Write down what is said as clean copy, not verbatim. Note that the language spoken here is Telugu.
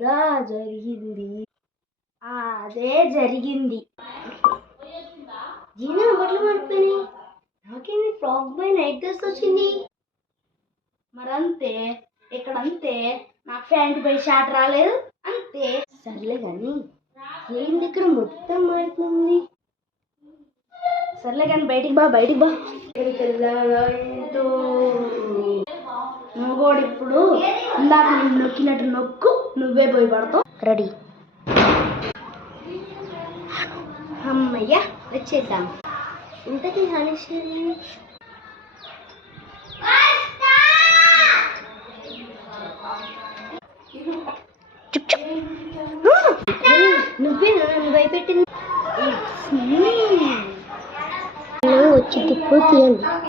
కదా జరిగింది. అదే జరిగింది. జీనా బట్టలు మారిపోయినాయి. నాకేంది ఫ్రాక్ బై నైట్ డ్రెస్ వచ్చింది. మరంతే ఇక్కడంతే. నాకు ప్యాంట్ పై షార్ట్ రాలేదు అంతే. సర్లే కానీ ఏం దగ్గర మొత్తం మారుతుంది. సర్లే కానీ బయటికి బా. ఇక్కడికి వెళ్ళాలో ఏంటో. నువ్వు కూడా ఇప్పుడు ఇందాక నేను నొక్కినట్టు నొక్కు, నువ్వే పోయి పడతావు. రెడీ. అమ్మయ్యా వచ్చేద్దాం. ఇంతకీ హానేశ్వరి నువ్వే నన్ను భయపెట్టింది. వచ్చి తిప్పు తీయండి.